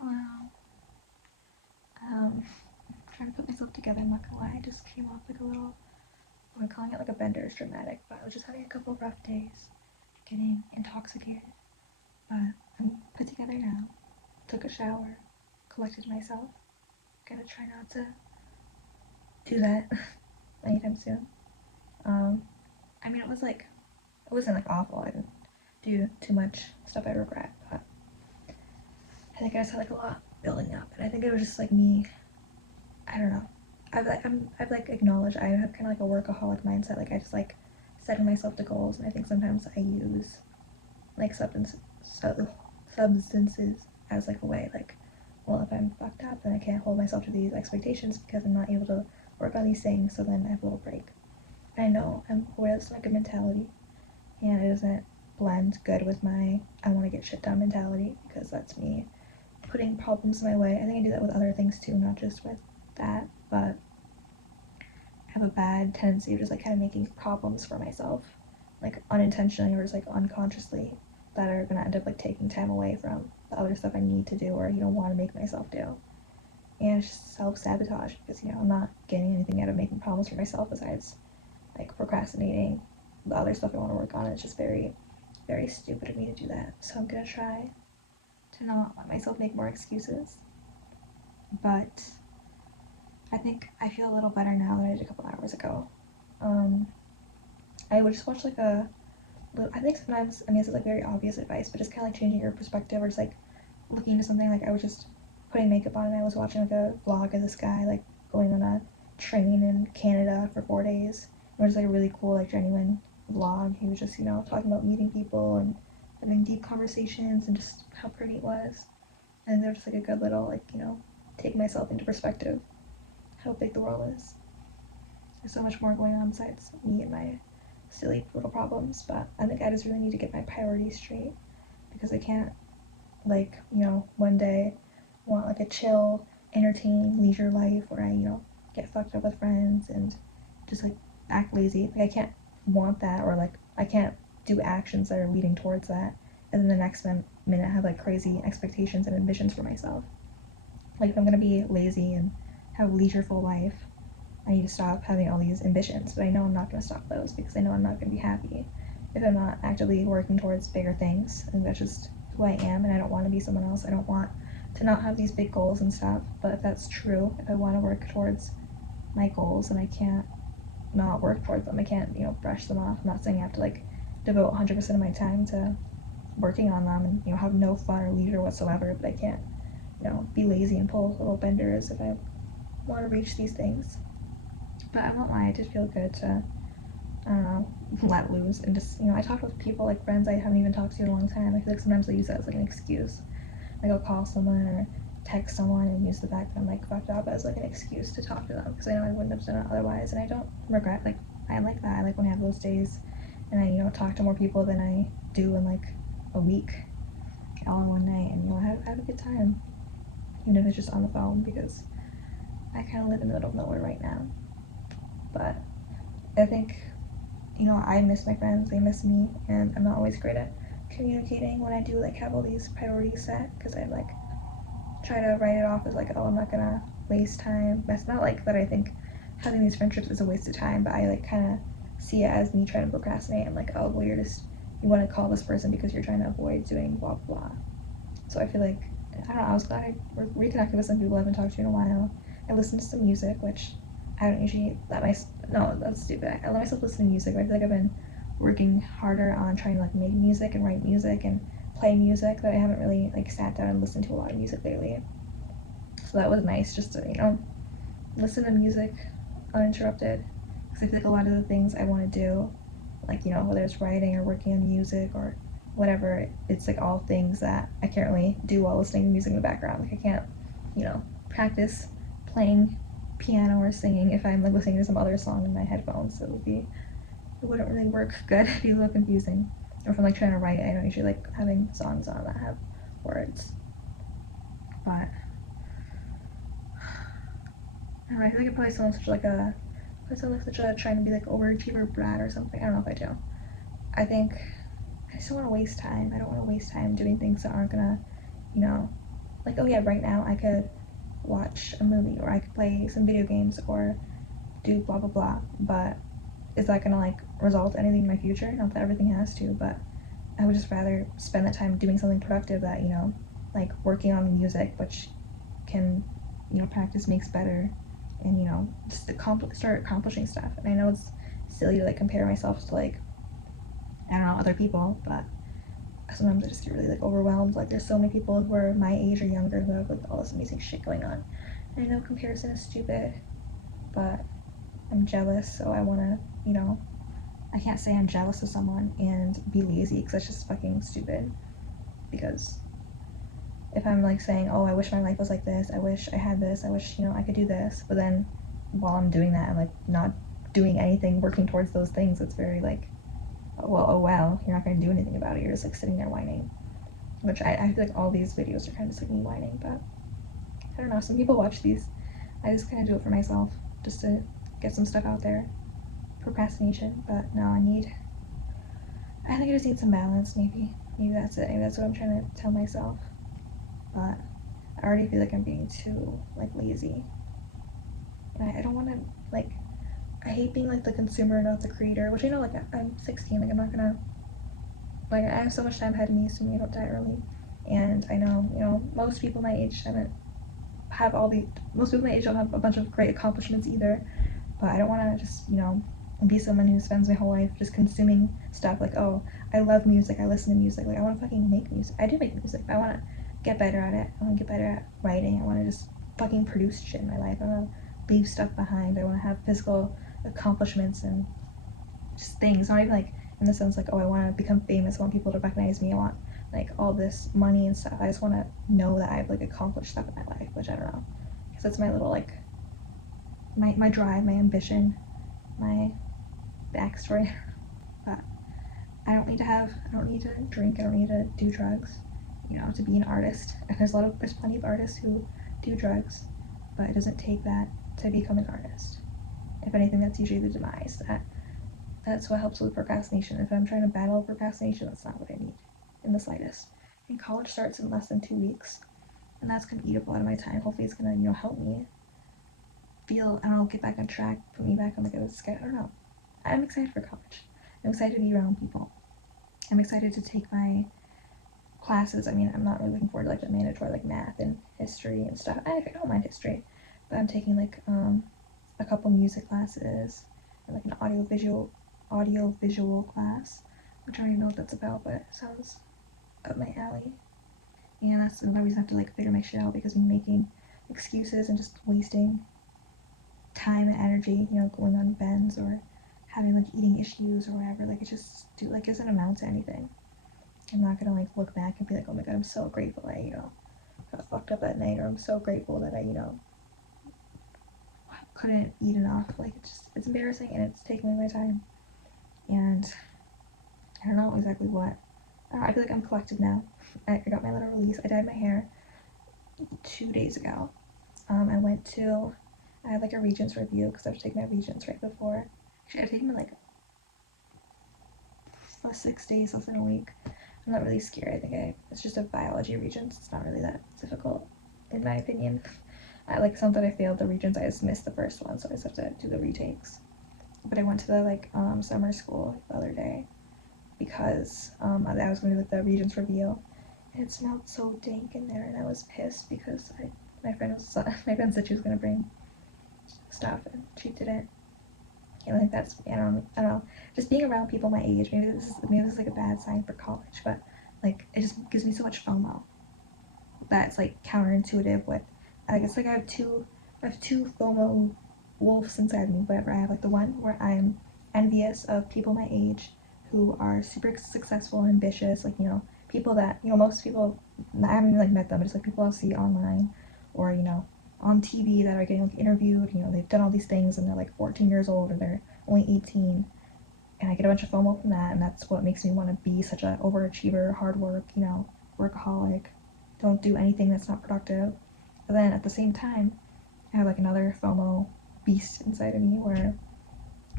Hello. I'm trying to put myself together, I'm not gonna lie. I just came off like a little, I'm calling it like a bender, it's dramatic, but I was just having a couple of rough days, getting intoxicated. But I'm put together now, took a shower, collected myself. Gotta try not to do that anytime soon. Um, I mean, it wasn't like awful. I didn't do too much stuff I regret, but I think I just had like a lot building up. And I think it was just like me, I don't know. I've like acknowledged I have kind of like a workaholic mindset. Like I just like setting myself to goals, and I think sometimes I use like substances as like a way like, well, if I'm fucked up, then I can't hold myself to these expectations because I'm not able to work on these things. So then I have a little break. I know I'm aware that's not a good mentality, and it doesn't blend good with my I want to get shit done mentality because that's me putting problems in my way. I think I do that with other things too, not just with that, but I have a bad tendency of just like kind of making problems for myself, like unintentionally or just like unconsciously, that are gonna end up like taking time away from the other stuff I need to do or want to make myself do. And it's just self sabotage because I'm not getting anything out of making problems for myself besides like procrastinating the other stuff I want to work on. It's just very, very stupid of me to do that. So I'm gonna try to not let myself make more excuses. But I think I feel a little better now than I did a couple hours ago. Um, I would just watch like I think sometimes, I mean, this is like very obvious advice, but just kind of like changing your perspective or just like looking into something. Like I was just putting makeup on and I was watching like a vlog of this guy like going on a train in Canada for 4 days. It was like a really cool, like genuine vlog. He was just, talking about meeting people and having deep conversations and just how pretty it was. And there was just like a good little, like, take myself into perspective, how big the world is. There's so much more going on besides me and my silly little problems, but I think I just really need to get my priorities straight because I can't, like, one day want like a chill, entertaining, leisure life where I, get fucked up with friends and just like act lazy. Like, I can't want that, or like, I can't do actions that are leading towards that, and then the next minute have like crazy expectations and ambitions for myself. Like, if I'm gonna be lazy and have a leisureful life, I need to stop having all these ambitions, but I know I'm not going to stop those because I know I'm not going to be happy if I'm not actively working towards bigger things. And that's just who I am, and I don't want to be someone else. I don't want to not have these big goals and stuff, but if that's true, if I want to work towards my goals and I can't not work towards them, I can't, brush them off. I'm not saying I have to like devote 100% of my time to working on them and, have no fun or leisure whatsoever, but I can't, be lazy and pull little benders if I want to reach these things. But I won't lie, it did feel good to, I don't know, let loose and just, I talk with people, like friends I haven't even talked to in a long time. I feel like sometimes I use that as like an excuse. Like I'll call someone or text someone and use the fact that I'm like fucked up as like an excuse to talk to them because I know I wouldn't have done it otherwise. And I don't regret, like, I like that. I like when I have those days and I, talk to more people than I do in like a week all in one night and, have a good time. Even if it's just on the phone because I kind of live in the middle of nowhere right now. But I think, I miss my friends, they miss me, and I'm not always great at communicating when I do like have all these priorities set because I like try to write it off as like, oh, I'm not gonna waste time. That's not like that I think having these friendships is a waste of time, but I like kind of see it as me trying to procrastinate. I'm like, oh, well, you want to call this person because you're trying to avoid doing blah blah. So I feel like, I don't know, I was glad I reconnected with some people I haven't talked to in a while. I listened to some music, which I don't usually no, that's stupid. I let myself listen to music, but I feel like I've been working harder on trying to like make music and write music and play music that I haven't really like sat down and listened to a lot of music lately. So that was nice just to, listen to music uninterrupted. Because I feel like a lot of the things I want to do, like, whether it's writing or working on music or whatever, it's like all things that I can't really do while listening to music in the background. Like I can't, practice playing piano or singing if I'm like listening to some other song in my headphones. So it wouldn't really work good. It'd be a little confusing. Or if I'm like trying to write, I don't usually like having songs on that have words. But I don't know, I feel like I probably sound like such a trying to be like overachiever brat or something. I don't know if I do. I think I just don't want to waste time. I don't want to waste time doing things that aren't gonna, you know, like, oh yeah, right now I could watch a movie or I could play some video games or do blah blah blah, but is that gonna like result in anything in my future? Not that everything has to, but I would just rather spend that time doing something productive that, like working on music, which can, practice makes better, and, just start accomplishing stuff. And I know it's silly to like compare myself to like, I don't know, other people, but sometimes I just get really like overwhelmed. Like there's so many people who are my age or younger who have like all this amazing shit going on. And I know comparison is stupid, but I'm jealous, so I wanna, I can't say I'm jealous of someone and be lazy because that's just fucking stupid. Because if I'm like saying, oh, I wish my life was like this, I wish I had this, I wish, I could do this, but then while I'm doing that, I'm like not doing anything, working towards those things, it's very like, oh well, you're not gonna do anything about it, you're just like sitting there whining. Which I feel like all these videos are kind of just like me whining, but I don't know, some people watch these. I just kind of do it for myself, just to get some stuff out there. Procrastination, but no, I think I just need some balance, maybe. Maybe that's it. Maybe that's what I'm trying to tell myself. But I already feel like I'm being too, like, lazy. And I don't want to, like, I hate being, like, the consumer, not the creator, which I know, like, I'm 16, like, I'm not gonna, like, I have so much time ahead of me, assuming I don't die early. And I know, most people my age most people my age don't have a bunch of great accomplishments either. But I don't want to just, be someone who spends my whole life just consuming stuff. Like, oh, I love music, I listen to music. Like, I want to fucking make music. I do make music, but I want to get better at it. I want to get better at writing. I want to just fucking produce shit in my life. I want to leave stuff behind. I want to have physical accomplishments and just things. Not even like in the sense like, oh, I want to become famous. I want people to recognize me. I want like all this money and stuff. I just want to know that I've like accomplished stuff in my life, which I don't know. Because that's my little like my drive, my ambition, my backstory. But I don't need to drink, I don't need to do drugs, to be an artist. And there's plenty of artists who do drugs, but it doesn't take that to become an artist. If anything, that's usually the demise. That's what helps with procrastination. If I'm trying to battle procrastination, that's not what I need in the slightest. And college starts in less than 2 weeks, and that's gonna eat up a lot of my time. Hopefully it's gonna, help me get back on track, put me back on like a schedule. I don't know. I'm excited for college. I'm excited to be around people. I'm excited to take my classes. I mean, I'm not really looking forward to like the mandatory like math and history and stuff. I don't mind history, but I'm taking like a couple music classes and like an audio visual class, which I don't even know what that's about, but it sounds up my alley. And that's another reason I have to like figure my shit out, because I'm making excuses and just wasting time and energy, going on bends or having like eating issues or whatever. Like it doesn't amount to anything. I'm not gonna like look back and be like, oh my god, I'm so grateful I, got fucked up that night, or I'm so grateful that I, couldn't eat enough. Like it's embarrassing and it's taking away my time. And I don't know exactly what. I feel like I'm collected now. I got my little release. I dyed my hair 2 days ago. I had like a Regents review because I was taking my Regents right before. Actually, I've taken them like 6 days, less than a week. I'm not really scared. I think it's just a biology Regents. It's not really that difficult, in my opinion. I like some that I failed the Regents. I just missed the first one, so I just have to do the retakes. But I went to the like summer school the other day because I was going to do like the Regents review, and it smelled so dank in there, and I was pissed because my friend said she was going to bring stuff and she didn't. And like that's I don't know. Just being around people my age, maybe this is like a bad sign for college, but like it just gives me so much FOMO. That's like counterintuitive with I guess like I have two FOMO wolves inside of me, whatever. I have like the one where I'm envious of people my age who are super successful and ambitious, like people that most people, I haven't even like met them, but just like people I'll see online or on TV that are getting like interviewed. They've done all these things and they're like 14 years old or they're only 18, and I get a bunch of FOMO from that, and that's what makes me want to be such an overachiever, hard work, workaholic, don't do anything that's not productive. But then at the same time, I have like another FOMO beast inside of me where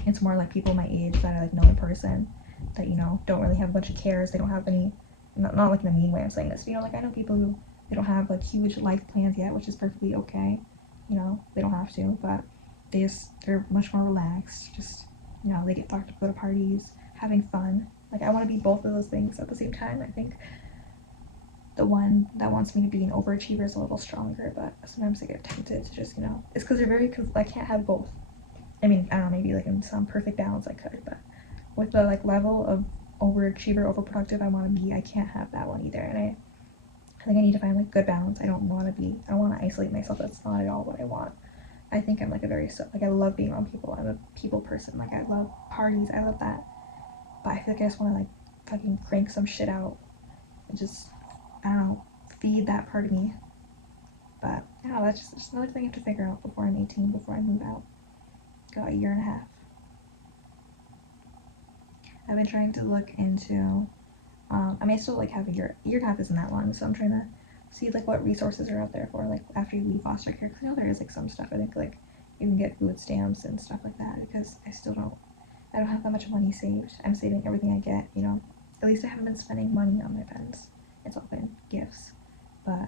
it's more like people my age that I like know in person that don't really have a bunch of cares. They don't have any, not like in a mean way I'm saying this, like I know people who They don't have like huge life plans yet, which is perfectly okay. You know, they don't have to, but they're much more relaxed. Just, you know, they get to go to parties, having fun. Like I want to be both of those things at the same time. I think the one that wants me to be an overachiever is a little stronger, but sometimes I get tempted to just, you know, it's because they're I can't have both. I mean, I don't know, maybe like in some perfect balance I could, but with the like level of overachiever, overproductive I want to be, I can't have that one either. And I think I need to find like good balance. I don't want to isolate myself. That's not at all what I want. I think I'm like like I love being around people. I'm a people person. Like I love parties. I love that. But I feel like I just want to like fucking crank some shit out and just, I don't know, feed that part of me. But yeah, that's just another thing I have to figure out before I'm 18, before I move out. Got a year and a half. I've been trying to look into, I may still like have a year and a half isn't that long, so I'm trying to see like what resources are out there for like after you leave foster care, because I know there is like some stuff. I think like you can get food stamps and stuff like that, because I don't have that much money saved. I'm saving everything I get, you know. At least I haven't been spending money on my pens. It's all been gifts, but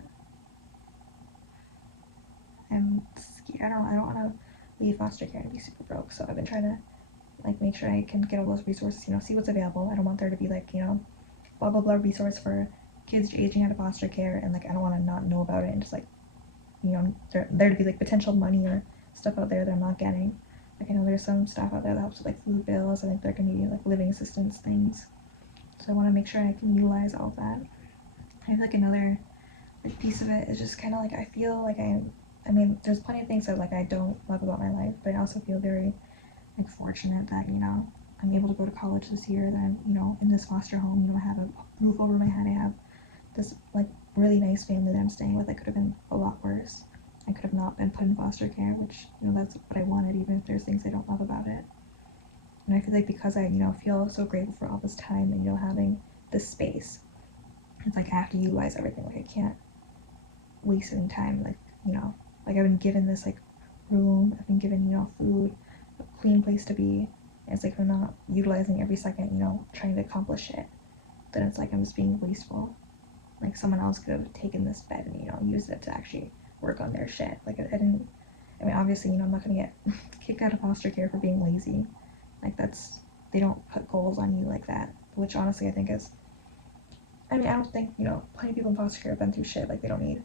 I'm scared. I don't want to leave foster care and be super broke, so I've been trying to like make sure I can get all those resources, you know, see what's available. I don't want there to be like, you know, blah blah blah resource for kids aging out of foster care, and like I don't want to not know about it and just like, you know, there to be like potential money or stuff out there that I'm not getting. Like I know there's some stuff out there that helps with like food bills. I think there can be like living assistance things, so I want to make sure I can utilize all of that. I feel like another like piece of it is just kind of like I feel like I mean there's plenty of things that like I don't love about my life, but I also feel very like fortunate that, you know, I'm able to go to college this year, that I'm, you know, in this foster home, you know, I have a roof over my head, I have this like really nice family that I'm staying with. It could have been a lot worse. I could have not been put in foster care, which, you know, that's what I wanted, even if there's things I don't love about it. And I feel like because I, you know, feel so grateful for all this time and, you know, having this space, it's like I have to utilize everything. Like I can't waste any time. Like, you know, like I've been given this like room, I've been given, you know, food, a clean place to be. And it's like if I'm not utilizing every second, you know, trying to accomplish it, then it's like I'm just being wasteful. Like someone else could have taken this bed and, you know, used it to actually work on their shit. Like I didn't. I mean, obviously, you know, I'm not gonna get kicked out of foster care for being lazy. Like that's, they don't put goals on you like that. Which honestly, I think is. I mean, I don't think, you know, plenty of people in foster care have been through shit. Like they don't need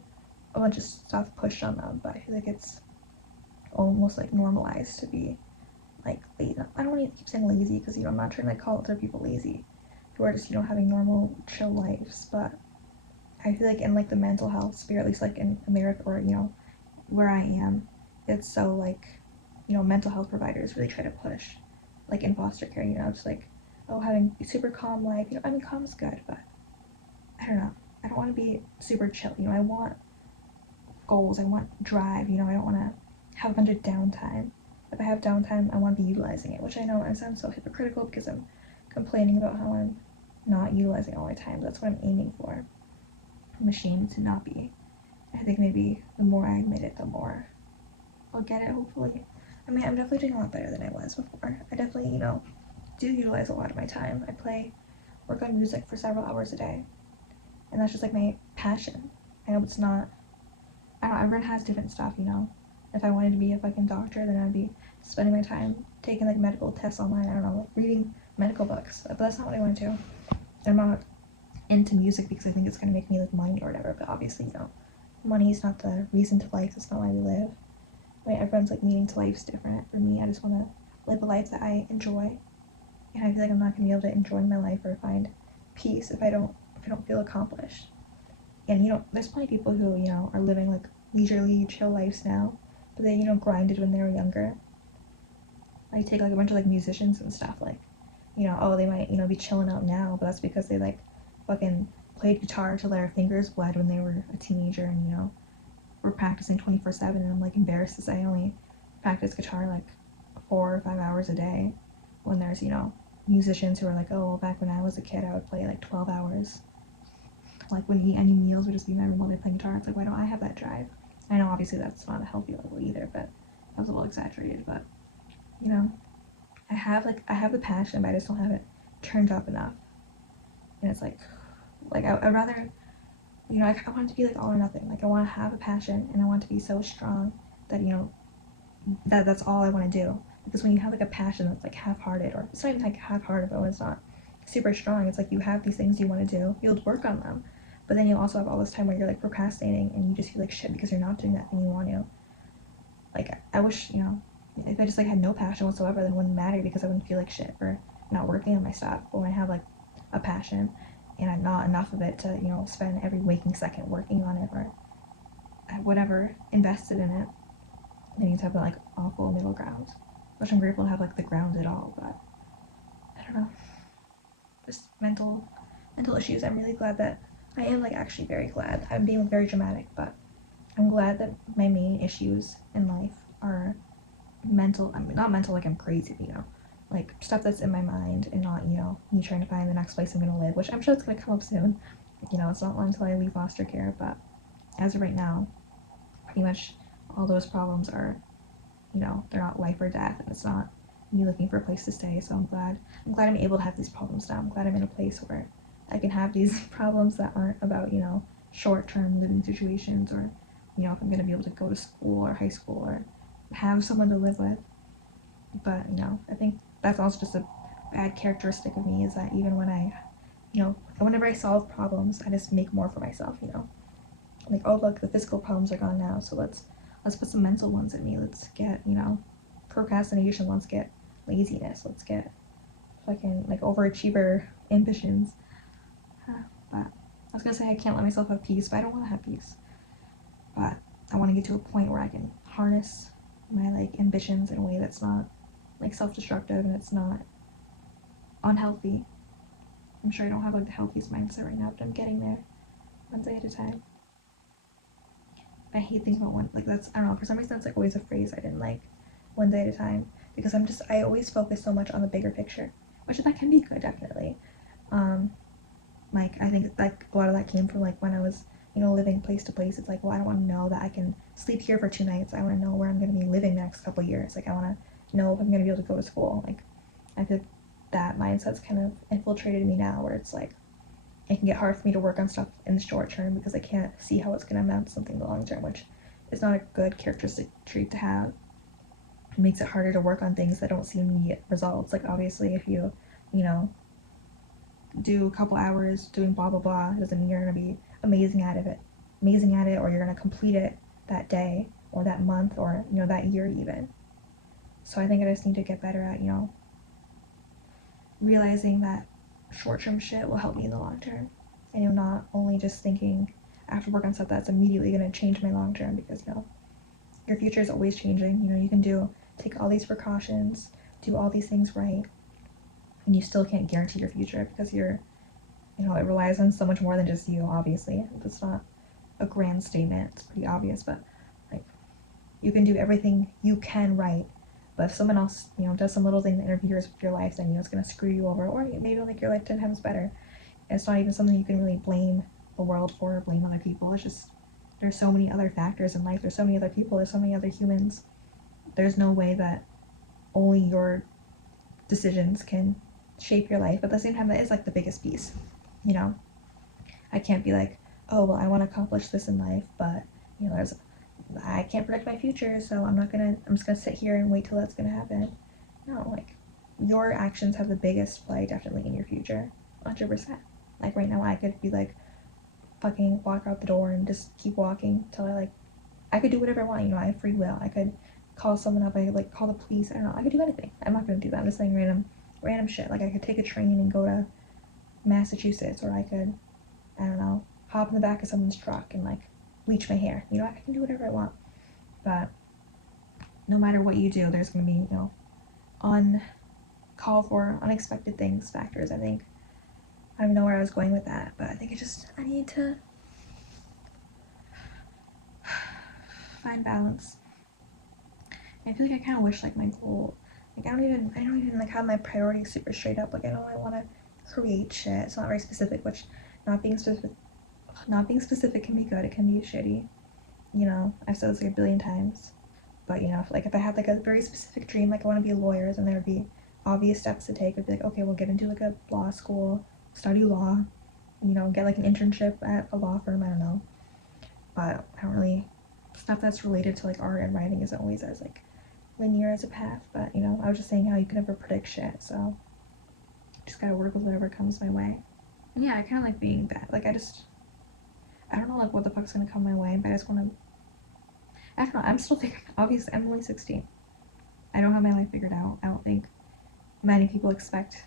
a bunch of stuff pushed on them. But I feel like it's almost like normalized to be like lazy. I don't want to keep saying lazy because, you know, I'm not trying to like call other people lazy who are just, you know, having normal chill lives, but I feel like in like the mental health sphere, at least like in America or, you know, where I am, it's so like, you know, mental health providers really try to push, like in foster care, you know, just like, oh, having a super calm life, you know, I mean, calm's good, but I don't know. I don't want to be super chill, you know, I want goals, I want drive, you know, I don't want to have a bunch of downtime. If I have downtime, I want to be utilizing it, which I know I sound so hypocritical because I'm complaining about how I'm not utilizing all my time. That's what I'm aiming for. I'm ashamed to not be. I think maybe the more I admit it, the more I'll get it, hopefully. I mean, I'm definitely doing a lot better than I was before. I definitely, you know, do utilize a lot of my time. Work on music for several hours a day. And that's just like my passion. I know it's not, I don't know, everyone has different stuff, you know. If I wanted to be a fucking doctor, then I'd be spending my time taking like medical tests online, I don't know, like reading medical books. But that's not what I want to do. I'm not into music because I think it's gonna make me like money or whatever, but obviously, you know, money is not the reason to life, it's not why we live. I mean, everyone's like meaning to life's different. For me, I just wanna live a life that I enjoy. And I feel like I'm not gonna be able to enjoy my life or find peace if I don't feel accomplished. And you know, there's plenty of people who, you know, are living like leisurely, chill lives now, but they, you know, grinded when they were younger. I take like a bunch of like musicians and stuff, like, you know, oh, they might, you know, be chilling out now, but that's because they like fucking played guitar till their fingers bled when they were a teenager, and, you know, were practicing 24/7. And I'm like embarrassed to say I only practice guitar like 4 or 5 hours a day, when there's, you know, musicians who are like, oh, well, back when I was a kid, I would play like 12 hours. Like when any meals would just be memorable, they play guitar. It's like, why don't I have that drive? I know obviously that's not a healthy level either, but that was a little exaggerated. But, you know, I have the passion, but I just don't have it turned up enough. And it's like I'd rather you know, I want it to be like all or nothing. Like I want to have a passion and I want it to be so strong that, you know, that's all I want to do. Because when you have like a passion that's like half-hearted, or it's not even like half-hearted, but when it's not super strong, it's like you have these things you want to do, you'll work on them, but then you also have all this time where you're like procrastinating and you just feel like shit because you're not doing that thing you want to. Like I wish, you know, if I just like had no passion whatsoever, then it wouldn't matter because I wouldn't feel like shit for not working on my stuff. But when I have like a passion and I'm not enough of it to, you know, spend every waking second working on it or whatever invested in it, then you have that like awful middle ground, which I'm grateful to have like the ground at all. But I don't know, just mental issues. I'm really glad that I am like actually very glad. I'm being very dramatic, but I'm glad that my main issues in life are mental. I mean, not mental like I'm crazy, you know, like stuff that's in my mind and not, you know, me trying to find the next place I'm gonna live, which I'm sure it's gonna come up soon. You know, it's not long until I leave foster care, but as of right now, pretty much all those problems are, you know, they're not life or death, and it's not me looking for a place to stay. So I'm glad I'm able to have these problems now. I'm glad I'm in a place where I can have these problems that aren't about, you know, short-term living situations, or, you know, if I'm gonna be able to go to school or high school or have someone to live with. But, you know, I think that's also just a bad characteristic of me, is that even when I, you know, whenever I solve problems, I just make more for myself, you know. Like, oh look, the physical problems are gone now, so let's put some mental ones in me. Let's get, you know, procrastination, let's get laziness, let's get fucking like overachiever ambitions. But I was gonna say I can't let myself have peace, but I don't want to have peace. But I want to get to a point where I can harness my like ambitions in a way that's not like self-destructive and it's not unhealthy. I'm sure I don't have like the healthiest mindset right now, but I'm getting there one day at a time. I hate things about one, like that's, I don't know, for some reason that's like always a phrase I didn't like, one day at a time, because I always focus so much on the bigger picture, which that can be good, definitely. Um, like I think like a lot of that came from like when I was, you know, living place to place. It's like, well, I don't want to know that I can sleep here for 2 nights. I want to know where I'm going to be living the next couple of years. Like I want to know if I'm going to be able to go to school. Like I feel like that mindset's kind of infiltrated me now, where it's like it can get hard for me to work on stuff in the short term because I can't see how it's going to amount to something in the long term, which is not a good characteristic trait to have. It makes it harder to work on things that don't see immediate results. Like obviously, if you know, do a couple hours doing blah blah blah, it doesn't mean you're going to be amazing at it, or you're going to complete it that day or that month or, you know, that year even. So I think I just need to get better at, you know, realizing that short-term shit will help me in the long term, and you're not only just thinking I have to work on stuff that's immediately going to change my long term, because, you know, your future is always changing. You know, you can take all these precautions, do all these things right, and you still can't guarantee your future, because you're, you know, it relies on so much more than just you. Obviously, it's not a grand statement, it's pretty obvious, but like you can do everything you can right, but if someone else, you know, does some little thing that interferes with your life, then, you know, it's going to screw you over, or maybe it'll make your life 10 times better. And it's not even something you can really blame the world for, or blame other people. It's just, there's so many other factors in life. There's so many other people. There's so many other humans. There's no way that only your decisions can shape your life. But at the same time, that is like the biggest piece. You know, I can't be like, oh, well, I want to accomplish this in life, but, you know, I can't predict my future, so I'm just gonna sit here and wait till that's gonna happen. No, like, your actions have the biggest play definitely in your future, 100%. Like right now, I could be like, fucking walk out the door and just keep walking till I could do whatever I want. You know, I have free will. I could call someone up. I could like call the police. I don't know. I could do anything. I'm not gonna do that. I'm just saying random shit. Like I could take a train and go to Massachusetts, or I could, I don't know, hop in the back of someone's truck and like bleach my hair. You know, I can do whatever I want. But no matter what you do, there's gonna be, you know, uncalled for, unexpected things, factors. I think I don't know where I was going with that, but I think I need to find balance. And I feel like I kind of wish like my goal, like I don't even like have my priorities super straight up. Like I know I want to create shit. It's not very specific, which not being specific can be good. It can be shitty. You know, I've said this like a billion times. But, you know, if I had like a very specific dream, like I want to be a lawyer, then there would be obvious steps to take. I'd be like, okay, we'll get into like a law school, study law, you know, get like an internship at a law firm, I don't know. But I don't really, stuff that's related to like art and writing isn't always as like linear as a path. But you know, I was just saying how you can never predict shit, so just gotta work with whatever comes my way. And yeah, I kind of like being that. Like I don't know like what the fuck's gonna come my way, but I just want to. I don't know. I'm still thinking. Obviously, I'm only 16. I don't have my life figured out. I don't think many people expect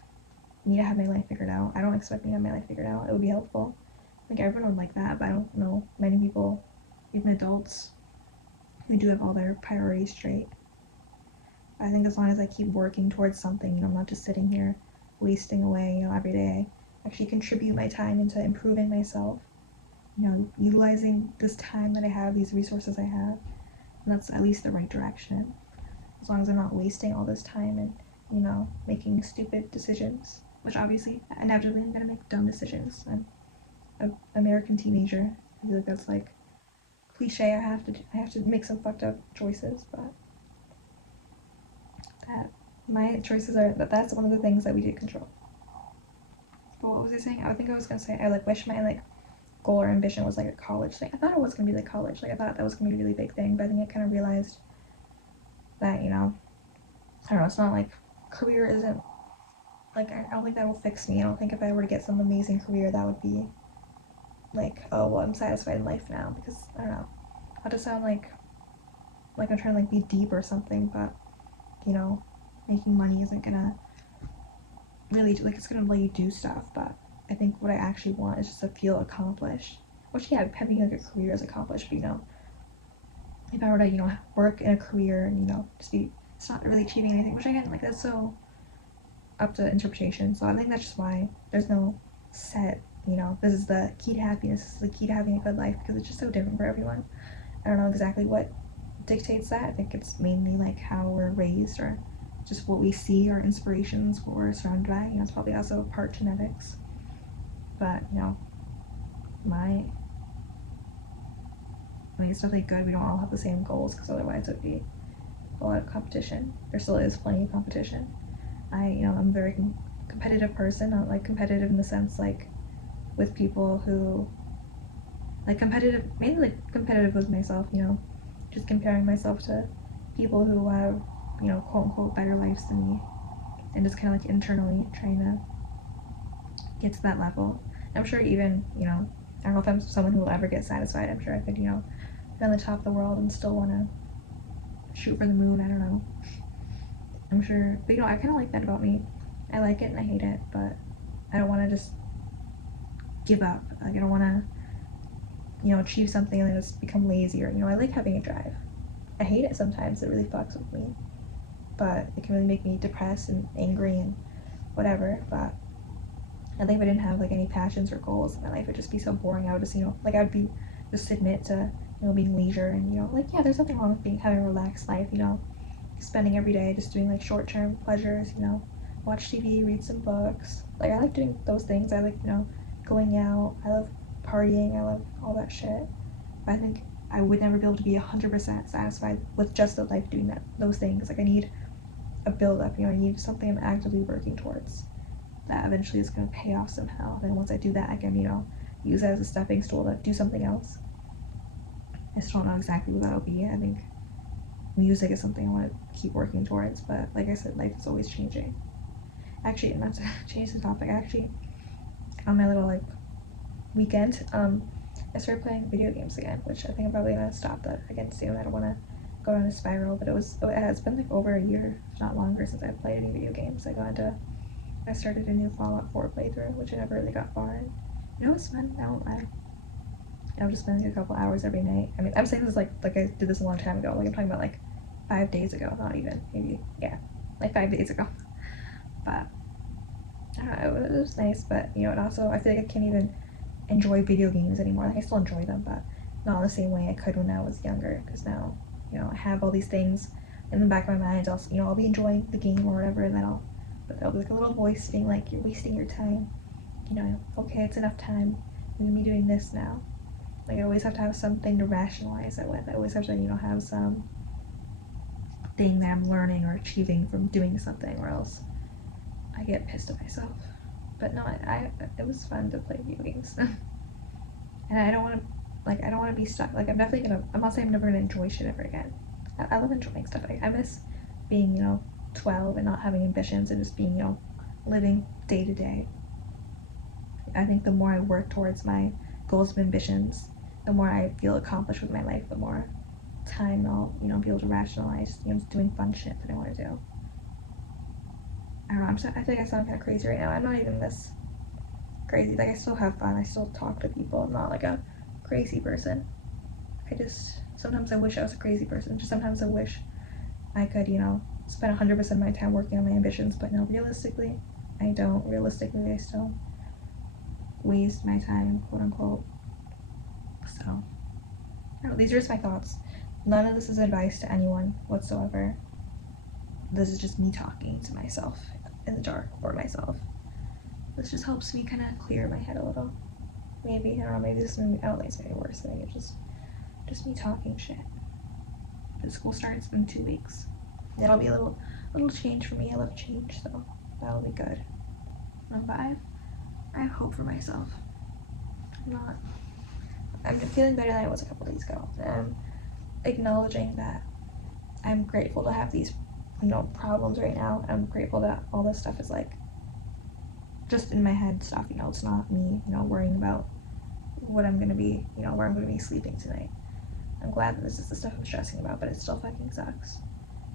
me to have my life figured out. I don't expect me to have my life figured out. It would be helpful. I think everyone would like that, but I don't know many people, even adults, who do have all their priorities straight. I think as long as I keep working towards something, you know, I'm not just sitting here wasting away, you know, every day. I actually contribute my time into improving myself, you know, utilizing this time that I have, these resources I have, and that's at least the right direction. As long as I'm not wasting all this time and, you know, making stupid decisions, which obviously, inevitably, I'm gonna make dumb decisions. I'm an American teenager. I feel like that's like cliche. I have to make some fucked up choices, but that my choices are that's one of the things that we did control. But what was I saying? I think I was gonna say I like wish my like goal or ambition was like a college thing. I thought it was gonna be like college. Like I thought that was gonna be a really big thing, but I think I kind of realized that, you know, I don't know. It's not like career isn't like I don't think that will fix me. I don't think if I were to get some amazing career that would be like, oh well, I'm satisfied in life now, because I don't know. I'll just sound like I'm trying to like be deep or something, but you know, making money isn't gonna really like it's gonna let you do stuff. But I think what I actually want is just to feel accomplished. Which yeah, having like a career is accomplished, but you know, if I were to, you know, work in a career and, you know, just be, it's not really achieving anything, which again, like that's so up to interpretation. So I think that's just why there's no set, you know, this is the key to happiness, this is the key to having a good life, because it's just so different for everyone. I don't know exactly what dictates that. I think it's mainly like how we're raised or just what we see, our inspirations, what we're surrounded by. You know, it's probably also part genetics. But, you know, I mean, it's definitely good we don't all have the same goals, because otherwise it would be a lot of competition. There still is plenty of competition. I'm a very competitive person, not like competitive in the sense like with people who like competitive, mainly like competitive with myself, you know, just comparing myself to people who have, you know, quote unquote better lives than me, and just kind of like internally trying to get to that level. I'm sure even, you know, I don't know if I'm someone who will ever get satisfied. I'm sure I could, you know, be on the top of the world and still want to shoot for the moon. I don't know. I'm sure, but you know, I kind of like that about me. I like it and I hate it, but I don't want to just give up. Like I don't want to, you know, achieve something and then just become lazy. Or, you know, I like having a drive. I hate it sometimes. It really fucks with me, but it can really make me depressed and angry and whatever. But I think if I didn't have like any passions or goals in my life, it'd just be so boring. I would just, you know, like I would be just submit to, you know, being leisure and, you know, like yeah, there's nothing wrong with having a relaxed life, you know, spending every day just doing like short-term pleasures, you know, watch TV, read some books. Like I like doing those things. I like, you know, going out. I love partying. I love all that shit. But I think I would never be able to be 100% satisfied with just the life doing those things. Like I need a build up, you know, I need something I'm actively working towards that eventually is going to pay off somehow. Then once I do that, I can, you know, use it as a stepping stool to do something else. I still don't know exactly what that'll be. I think music is something I want to keep working towards, but like I said, life is always changing. Actually, not to change the topic, actually, on my little like weekend, I started playing video games again, which I think I'm probably gonna stop that again soon. I don't want to go down a spiral, but it's been like over a year, if not longer, since I've played any video games. I started a new Fallout 4 playthrough, which I never really got far in. You know, it's fun. I won't lie. I'll just spend like a couple hours every night. I mean, I'm saying this like I did this a long time ago. Like I'm talking about like 5 days ago, not even maybe like 5 days ago. But I don't know, it was nice. But you know, it also I feel like I can't even enjoy video games anymore. Like I still enjoy them, but not in the same way I could when I was younger. Because now, you know, I have all these things in the back of my mind. I'll be enjoying the game or whatever, and then there'll be like a little voice being like, "You're wasting your time." You know, okay, it's enough time. I'm gonna be doing this now. Like I always have to have something to rationalize it with. I always have to, you know, have some thing that I'm learning or achieving from doing something, or else I get pissed at myself. But no, it was fun to play video games. And I don't want to, like, I don't want to be stuck. Like, I'm definitely gonna, I'm not saying I'm never gonna enjoy shit ever again. I love enjoying stuff. I miss being, 12 and not having ambitions and just being, living day to day. I think the more I work towards my goals and ambitions, the more I feel accomplished with my life, the more time I'll, be able to rationalize, just doing fun shit that I want to do. I don't know, I feel like I sound kind of crazy right now. I'm not even this crazy. Like, I still have fun. I still talk to people. I'm not like a crazy person. Sometimes I wish I was a crazy person. Just sometimes I wish I could, spend 100% of my time working on my ambitions. But no, realistically, I don't. Realistically, I still waste my time, quote unquote. So, I don't know, these are just my thoughts. None of this is advice to anyone whatsoever. This is just me talking to myself in the dark or myself. This just helps me kind of clear my head a little. Maybe, I don't know, maybe this made me, I don't think it's made me worse. I think it's just me talking shit. But school starts in 2 weeks. That'll be a little change for me. I love change, so that'll be good. But I have hope for myself. I'm feeling better than I was a couple days ago. I'm acknowledging that I'm grateful to have these, problems right now. I'm grateful that all this stuff is like just in my head stuff, it's not me, worrying about what I'm gonna be, where I'm gonna be sleeping tonight. I'm glad that this is the stuff I'm stressing about, but it still fucking sucks.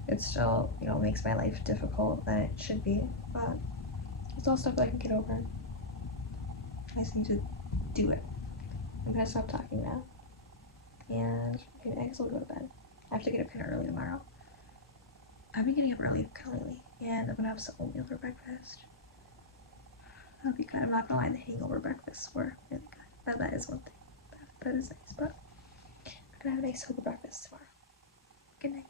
It still, makes my life difficult than it should be, but it's all stuff that I can get over. I just need to do it. I'm gonna stop talking now. And I guess I'll go to bed. I have to get up kind of early tomorrow. I've been getting up early kind of lately, and I'm gonna have some oatmeal for breakfast. That'll be good. I'm not gonna lie, the hangover breakfasts were really good. That is one thing. That is nice, but I'm gonna have a nice sober breakfast tomorrow. Good night.